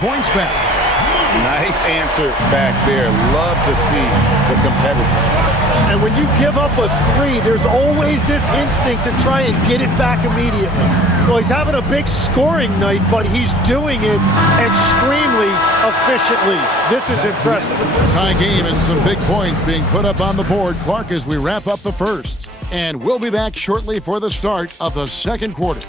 points back. Nice answer back there. Love to see the competitiveness. And when you give up a 3, there's always this instinct to try and get it back immediately. Well, he's having a big scoring night, but he's doing it extremely efficiently. This is impressive. Tie game and some big points being put up on the board. Clark, as we wrap up the first. And we'll be back shortly for the start of the second quarter.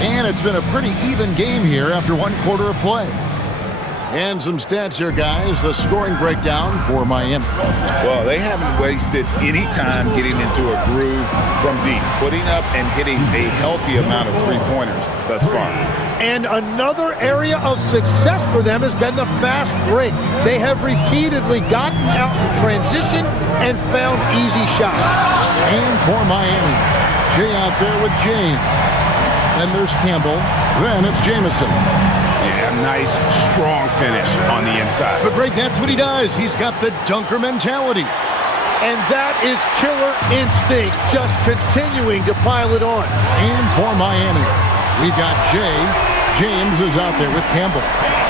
And it's been a pretty even game here after one quarter of play. And some stats here, guys. The scoring breakdown for Miami. Well, they haven't wasted any time getting into a groove from deep, putting up and hitting a healthy amount of three-pointers thus far. And another area of success for them has been the fast break. They have repeatedly gotten out in transition and found easy shots. And for Miami, Jay out there with James. Then there's Campbell. Then it's Jamison. Yeah, nice, strong finish on the inside. But Greg, that's what he does. He's got the dunker mentality. And that is killer instinct, just continuing to pile it on. And for Miami, we've got Jay. James is out there with Campbell.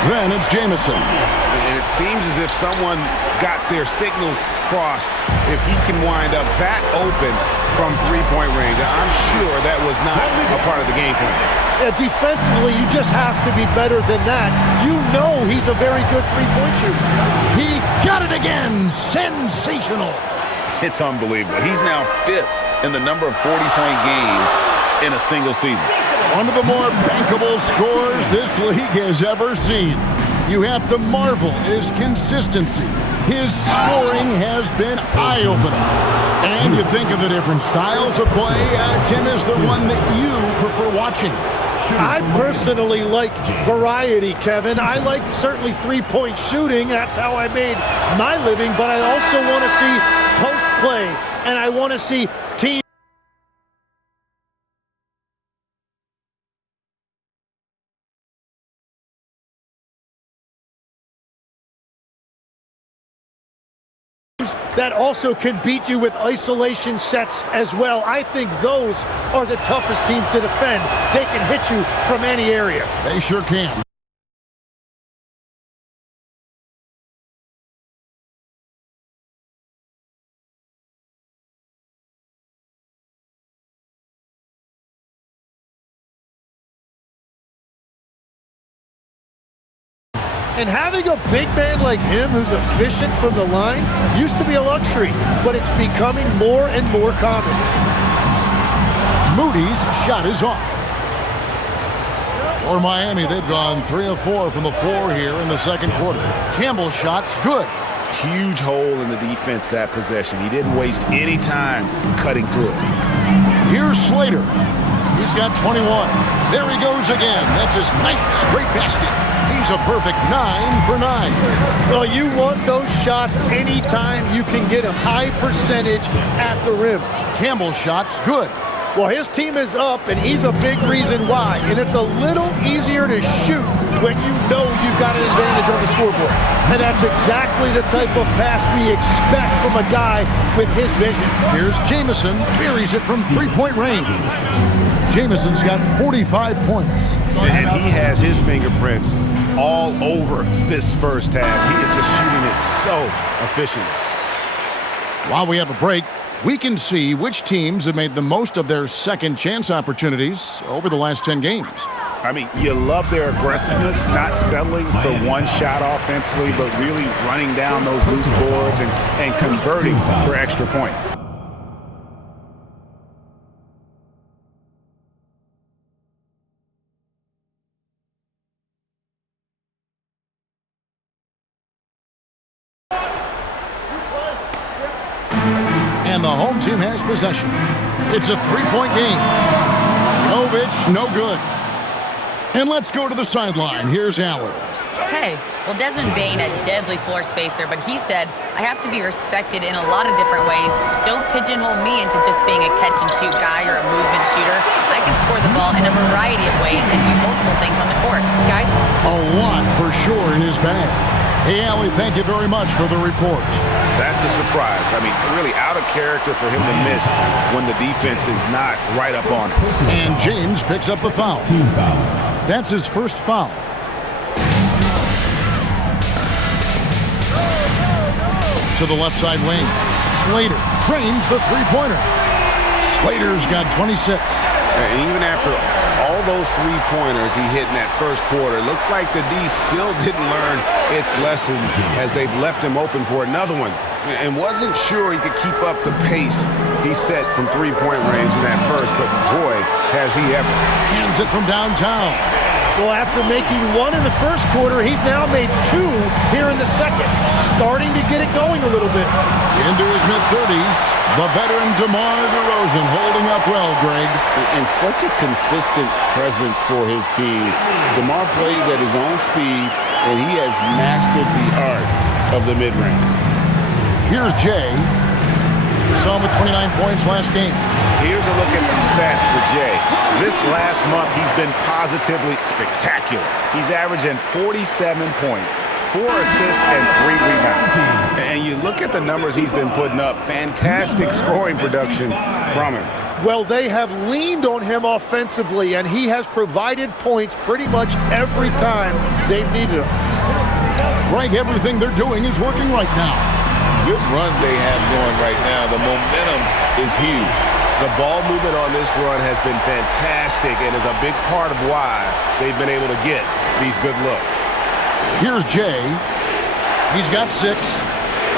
Then it's Jamison. And it seems as if someone got their signals crossed if he can wind up that open from three-point range. I'm sure that was not a part of the game plan. Yeah, defensively, you just have to be better than that. You know he's a very good three-point shooter. He got it again. Sensational. It's unbelievable. He's now 5th in the number of 40-point games in a single season. One of the more bankable scores this league has ever seen. You have to marvel his consistency. His scoring has been eye-opening. And you think of the different styles of play, Tim is the one that you prefer watching. I personally like variety, Kevin. I like certainly three-point shooting. That's how I made my living. But I also want to see post play, and I want to see teams that also can beat you with isolation sets as well. I think those are the toughest teams to defend. They can hit you from any area. They sure can. And having a big man like him who's efficient from the line used to be a luxury, but it's becoming more and more common. Moody's shot is off. For Miami, they've gone 3 of 4 from the floor here in the second quarter. Campbell's shot's good. Huge hole in the defense that possession. He didn't waste any time cutting to it. Here's Slater. He's got 21. There he goes again. That's his 9th straight basket. He's a perfect 9 for 9. Well, you want those shots anytime you can get them. High percentage at the rim. Campbell's shot's good. Well, his team is up, and he's a big reason why. And it's a little easier to shoot when you know you've got an advantage on the scoreboard. And that's exactly the type of pass we expect from a guy with his vision. Here's Jamison. Buries it from three-point range. Jamison's got 45 points. And he has his fingerprints all over this first half. He is just shooting it so efficiently. While we have a break, we can see which teams have made the most of their second chance opportunities over the last 10 games. I mean, you love their aggressiveness, not settling for one shot offensively, but really running down those loose boards and converting for extra points. And the home team has possession. It's a three-point game. Jovic, no good. And let's go to the sideline. Here's Allen. Hey, well, Desmond Bane, a deadly floor spacer, but he said, I have to be respected in a lot of different ways. Don't pigeonhole me into just being a catch-and-shoot guy or a movement shooter. I can score the ball in a variety of ways and do multiple things on the court. Guys? A lot for sure in his bag. Hey, Allie, thank you very much for the report. That's a surprise. I mean, really out of character for him to miss when the defense is not right up on him. And James picks up the foul. That's his first foul. To the left side wing. Slater trains the three-pointer. Slater's got 26. And even after all those three-pointers he hit in that first quarter, looks like the D still didn't learn its lesson as they've left him open for another one. And wasn't sure he could keep up the pace he set from three-point range in that first, but boy, has he ever. Hands it from downtown. Well, after making one in the first quarter, he's now made two here in the second. Starting to get it going a little bit. Into his mid-30s, the veteran DeMar DeRozan holding up well, Greg. And such a consistent presence for his team. DeMar plays at his own speed, and he has mastered the art of the mid-range. Here's Jay. Saw him with 29 points last game. Here's a look at some stats for Jay. This last month, he's been positively spectacular. He's averaging 47 points, 4 assists, and 3 rebounds. And you look at the numbers he's been putting up, fantastic scoring production from him. Well, they have leaned on him offensively, and he has provided points pretty much every time they've needed him. Greg, everything they're doing is working right now. Good run they have going right now. The momentum is huge. The ball movement on this run has been fantastic and is a big part of why they've been able to get these good looks. Here's Jay. He's got 6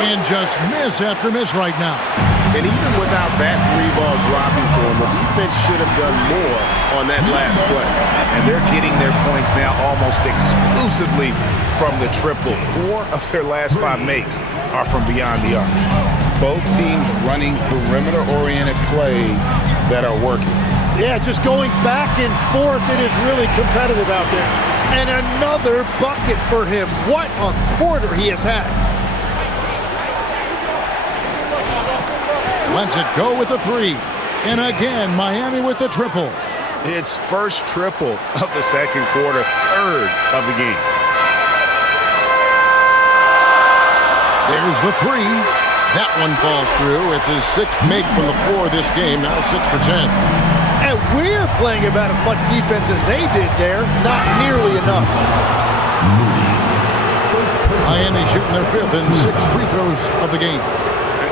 and just miss after miss right now. And even without that three ball dropping for him, the defense should have done more on that last play. And they're getting their points now almost exclusively from the triple. 4 of their last 5 makes are from beyond the arc. Both teams running perimeter-oriented plays that are working. Yeah, just going back and forth, it is really competitive out there. And another bucket for him. What a quarter he has had. Lets it go with a 3. And again, Miami with the triple. It's first triple of the second quarter, third of the game. There's the 3. That one falls through. It's his 6th make from the floor this game, now 6 for 10. And we're playing about as much defense as they did there. Not nearly enough. Miami shooting their 5th and 6th free throws of the game.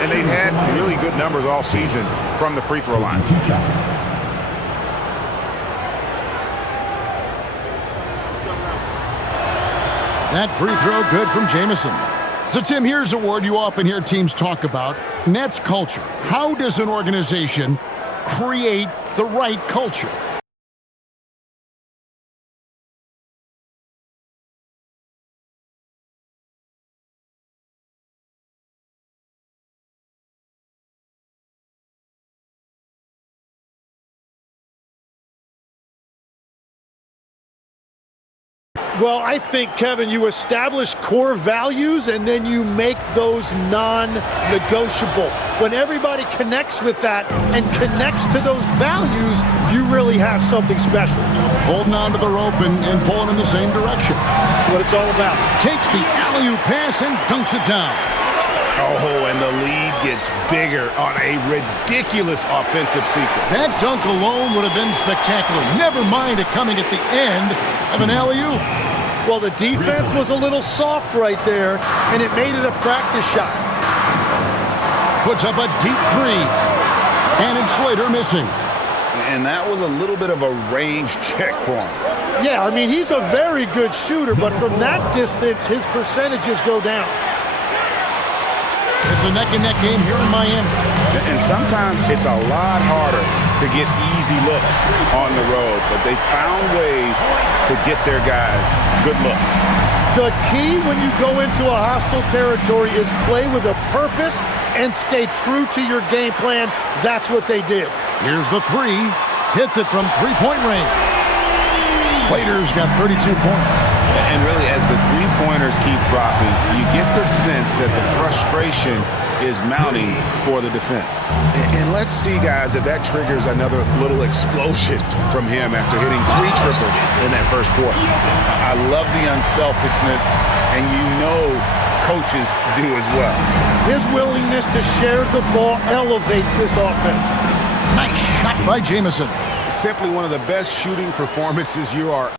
And they've had really good numbers all season from the free throw line. That free throw good from Jamison. So, Tim, here's a word you often hear teams talk about. Nets culture. How does an organization create the right culture? Well, I think, Kevin, you establish core values and then you make those non-negotiable. When everybody connects with that and connects to those values, you really have something special. Holding on to the rope and pulling in the same direction. That's what it's all about. Takes the alley-oop pass and dunks it down. Oh, and the lead gets bigger on a ridiculous offensive sequence. That dunk alone would have been spectacular. Never mind it coming at the end of an alley-oop. Well, the defense was a little soft right there, and it made it a practice shot. Puts up a deep 3. And it's Slater missing. And that was a little bit of a range check for him. Yeah, I mean, he's a very good shooter, but from that distance, his percentages go down. It's a neck-and-neck game here in Miami. And sometimes it's a lot harder to get easy looks on the road, but they found ways to get their guys good looks. The key when you go into a hostile territory is play with a purpose and stay true to your game plan. That's what they did. Here's the 3. Hits it from three-point range. Slater's got 32 points. And really, as the three-pointers keep dropping, you get the sense that the frustration is mounting for the defense. And let's see, guys, if that triggers another little explosion from him after hitting 3 triples in that first quarter. I love the unselfishness, and you know coaches do as well. His willingness to share the ball elevates this offense. Nice shot by Jamison. Simply one of the best shooting performances you are